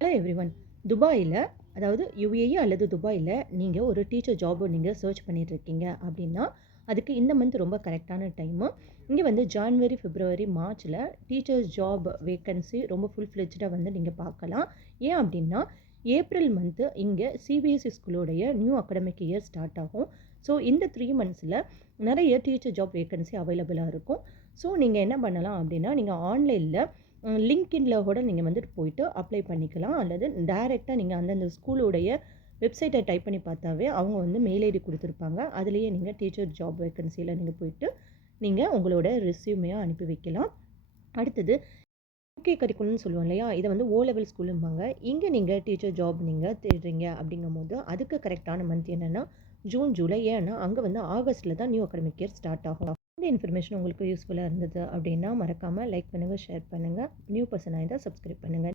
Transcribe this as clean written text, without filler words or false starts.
Hello everyone. துபாயில அதாவது UAE அல்லது துபாயில நீங்க ஒரு டீச்சர் ஜாப் நீங்க சர்ச் பண்ணிட்டு இருக்கீங்க அப்படின்னா, அதுக்கு இந்த மந்த் ரொம்ப கரெக்ட்டான டைமு. இங்க வந்து ஜான்வரி, பிப்ரவரி, மார்ச்ல டீச்சர்ஸ் ஜாப் வேக்கன்சி ரொம்ப ஃபுல் ஃப்ளெட்ஜ்டா வந்து நீங்க பார்க்கலாம். ஏன் அப்படின்னா, ஏப்ரல் மந்த் இங்க சிபிஎஸ்இ ஸ்கூலோடைய நியூ அகாடமிக் இயர் ஸ்டார்ட் ஆகும். ஸோ இந்த 3 மந்த்ஸ்ல நெறைய டீச்சர் ஜாப் வேக்கன்சி அவைலபிளா இருக்கும். ஸோ நீங்க என்ன பண்ணலாம் அப்படின்னா, நீங்க ஆன்லைன்ல லிங்க்டின்ல கூட நீங்க வந்துட்டு போயிட்டு அப்ளை பண்ணிக்கலாம். அல்லது டைரக்ட்டா நீங்க அந்தந்த ஸ்கூலுடைய வெப்சைட்ட டைப் பண்ணி பார்த்தாவே, அவங்க வந்து மெயில் ஐடி குடுத்துருப்பாங்க. அதிலேயே நீங்க டீச்சர் ஜாப் வேக்கன்சில நீங்க போயிட்டு, நீங்க உங்களோட ரெஸ்யூமைய அனுப்பி வைக்கலாம். அடுத்தது யுகே கரிக்குலம்னு சொல்லுவோம் இல்லையா? இத வந்து ஓ லெவல் ஸ்கூலும்பாங்க. இங்க நீங்க டீச்சர் ஜாப் நீங்க தேடுறீங்க அப்படிங்கும்போது, அதுக்கு கரெக்ட்டான மந்த் என்னன்னா, ஜூன், ஜூலை. ஏன்னா, அங்க வந்து ஆகஸ்ட்ல தான் நியூ அகாடமிக் இயர் ஸ்டார்ட் ஆகும். இந்த இன்ஃபர்மேஷன் உங்களுக்கு யூஸ்ஃபுல்லா இருந்தது அப்படின்னா, மறக்காம லைக் பண்ணுங்க, ஷேர் பண்ணுங்க. நியூ பெர்சனா இருந்தா சப்ஸ்கிரைப் பண்ணுங்க.